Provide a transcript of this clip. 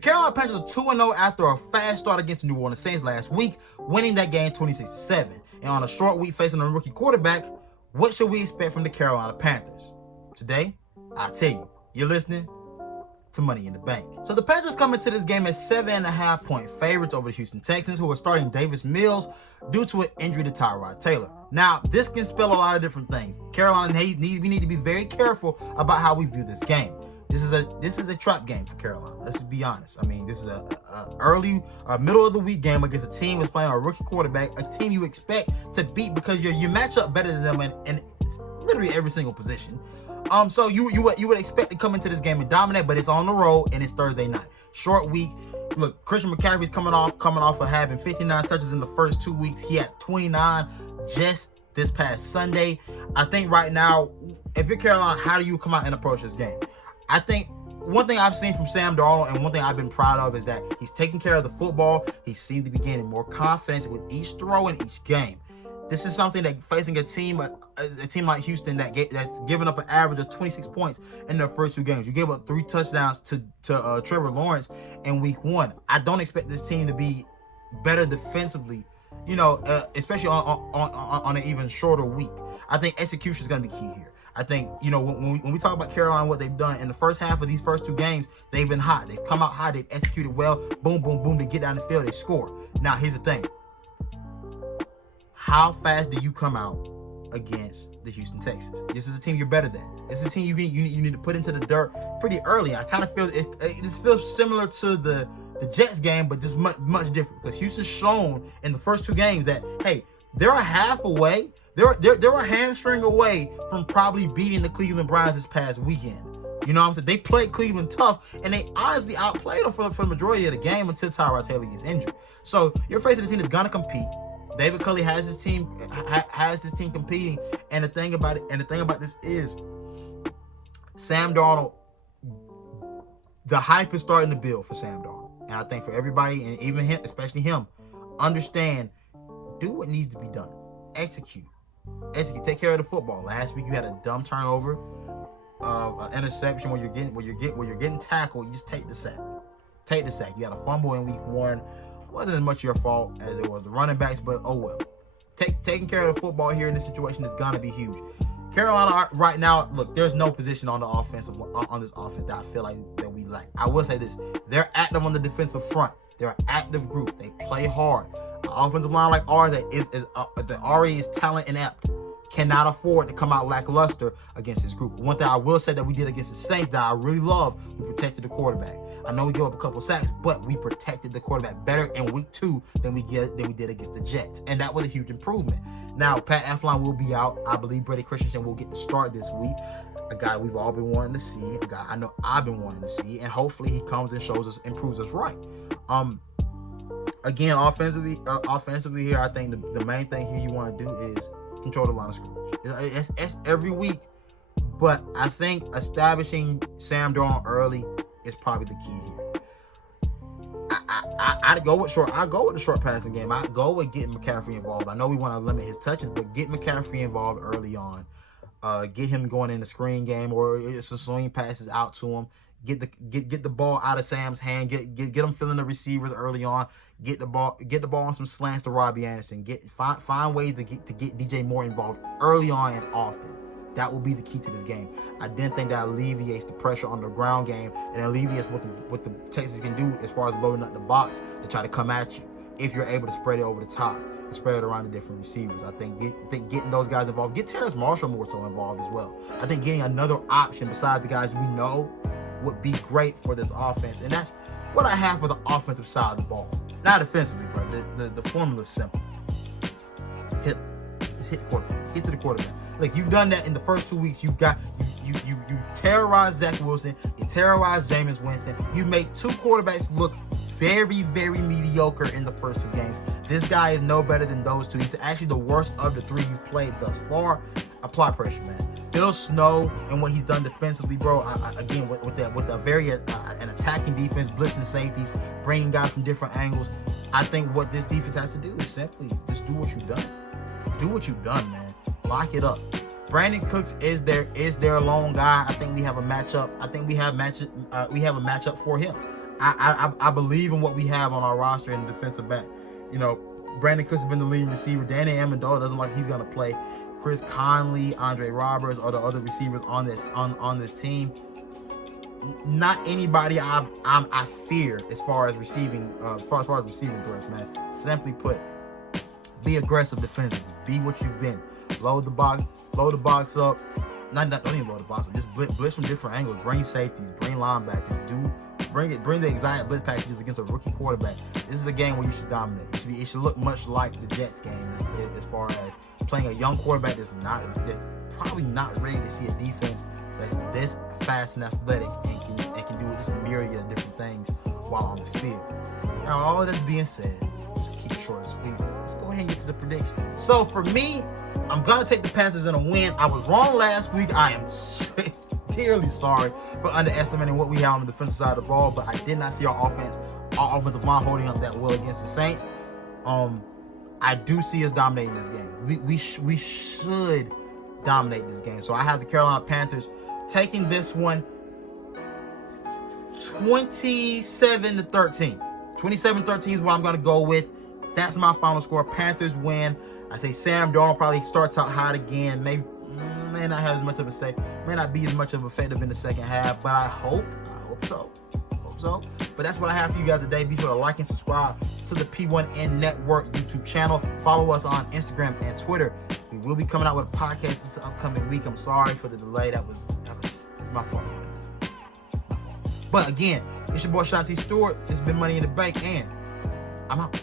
The Carolina Panthers are 2-0 after a fast start against the New Orleans Saints last week, winning that game 26-7. And on a short week facing a rookie quarterback, what should we expect from the Carolina Panthers? Today, I'll tell you. You're listening to Money in the Bank. So the Panthers come into this game as 7.5-point favorites over the Houston Texans, who are starting Davis Mills due to an injury to Tyrod Taylor. Now, this can spell a lot of different things. Carolina, we need to be very careful about how we view this game. This is a trap game for Carolina. Let's just be honest. I mean, this is a middle of the week game against a team that's playing a rookie quarterback, a team you expect to beat because you match up better than them in literally every single position. So you would expect to come into this game and dominate, but it's on the road and it's Thursday night. Short week. Look, Christian McCaffrey's coming off of having 59 touches in the first 2 weeks. He had 29 just this past Sunday. I think right now, if you're Carolina, how do you come out and approach this game? I think one thing I've seen from Sam Darnold and one thing I've been proud of is that he's taking care of the football. He seems to be gaining more confidence with each throw in each game. This is something that facing a team like Houston that's given up an average of 26 points in their first 2 games. You gave up 3 touchdowns to Trevor Lawrence in week 1. I don't expect this team to be better defensively, especially on an even shorter week. I think execution is going to be key here. I think, when we talk about Carolina, what they've done in the first half of these first 2 games, they've been hot. They've come out hot. They've executed well. Boom, boom, boom. They get down the field. They score. Now, here's the thing. How fast do you come out against the Houston Texans? This is a team you're better than. This is a team you need to put into the dirt pretty early. I kind of feel this feels similar to the Jets game, but this is much different because Houston's shown in the first 2 games that, hey, they're a half away. They're a hamstring away from probably beating the Cleveland Browns this past weekend. You know what I'm saying? They played Cleveland tough, and they honestly outplayed them for the majority of the game until Tyrod Taylor gets injured. So you're facing a team that's gonna compete. David Culley has his team competing, and the thing about this is Sam Darnold. The hype is starting to build for Sam Darnold, and I think for everybody, and even him, especially him, understand, do what needs to be done, execute, take care of the football. Last week you had a dumb turnover, an interception where you're getting tackled. You just take the sack. You had a fumble in week 1. Wasn't as much your fault as it was the running backs, but oh well. Taking care of the football here in this situation is gonna be huge. Carolina right now, look, there's no position on this offense that I feel like that we lack. I will say this: they're active on the defensive front. They're an active group. They play hard. An offensive line like ours that already is talent inept cannot afford to come out lackluster against this group. One thing I will say that we did against the Saints that I really love, we protected the quarterback. I know we gave up a couple sacks, but we protected the quarterback better in week 2 than we did against the Jets, and that was a huge improvement. Now, Pat Elflein will be out. I believe Brady Christensen will get the start this week. A guy we've all been wanting to see, a guy I know I've been wanting to see, and hopefully he comes and improves us right. Again, offensively here, I think the main thing here you want to do is control the line of scrimmage. It's every week, but I think establishing Sam Darnold early is probably the key here. I'd go with short. I go with the short passing game. I go with getting McCaffrey involved. I know we want to limit his touches, but get McCaffrey involved early on. Get him going in the screen game or some swing passes out to him. Get the ball out of Sam's hand. Get him filling the receivers early on. Get the ball on some slants to Robbie Anderson. Find ways to get DJ Moore involved early on and often. That will be the key to this game. I didn't think that alleviates the pressure on the ground game and alleviates what the Texans can do as far as loading up the box to try to come at you if you're able to spread it over the top and spread it around the different receivers. I think getting those guys involved, get Terrace Marshall more so involved as well. I think getting another option besides the guys we know would be great for this offense, and that's what I have for the offensive side of the ball. Not defensively, bro. The formula is simple. Just hit the quarterback. Get to the quarterback. Like, you've done that in the first 2 weeks. You terrorized Zach Wilson. You terrorized Jameis Winston. You make 2 quarterbacks look very, very mediocre in the first 2 games. This guy is no better than those 2. He's actually the worst of the 3 you've played thus far. Apply pressure, man. Phil Snow and what he's done defensively, bro. Again, with that very an attacking defense, blitzing safeties, bringing guys from different angles. I think what this defense has to do is simply just do what you've done. Do what you've done, man. Lock it up. Brandon Cooks is their lone guy. I think we have a matchup. I think we have a matchup for him. I believe in what we have on our roster in the defensive back. You know, Brandon Cooks has been the leading receiver. Danny Amendola doesn't like he's going to play. Chris Conley, Andre Roberts are the other receivers on this team. Not anybody I fear as far as receiving receiving threats, man. Simply put, be aggressive defensively. Be what you've been. Load the box up. Don't even load the box up. Just blitz from different angles. Bring safeties. Bring linebackers. Bring the exact blitz packages against a rookie quarterback. This is a game where you should dominate. It should look much like the Jets game as far as playing a young quarterback that's probably not ready to see a defense that's this fast and athletic and can do just a myriad of different things while on the field. Now, all of this being said, keep it short and sweet. Let's go ahead and get to the predictions. So for me, I'm gonna take the Panthers in a win. I was wrong last week. I am dearly sorry for underestimating what we have on the defensive side of the ball, but I did not see our offensive line holding up that well against the Saints. I do see us dominating this game. We should dominate this game. So I have the Carolina Panthers taking this one 27-13. 27-13 is what I'm going to go with. That's my final score. Panthers win. I say Sam Darnold probably starts out hot again. May not have as much of a say. May not be as much of effective in the second half, but I hope so. But that's what I have for you guys today. Be sure to like and subscribe to the P1N Network YouTube channel. Follow us on Instagram and Twitter. We will be coming out with a podcast this upcoming week. I'm sorry for the delay. That was my fault, guys. My fault. But again, it's your boy Shanti Stewart. It's been Money in the Bank, and I'm out.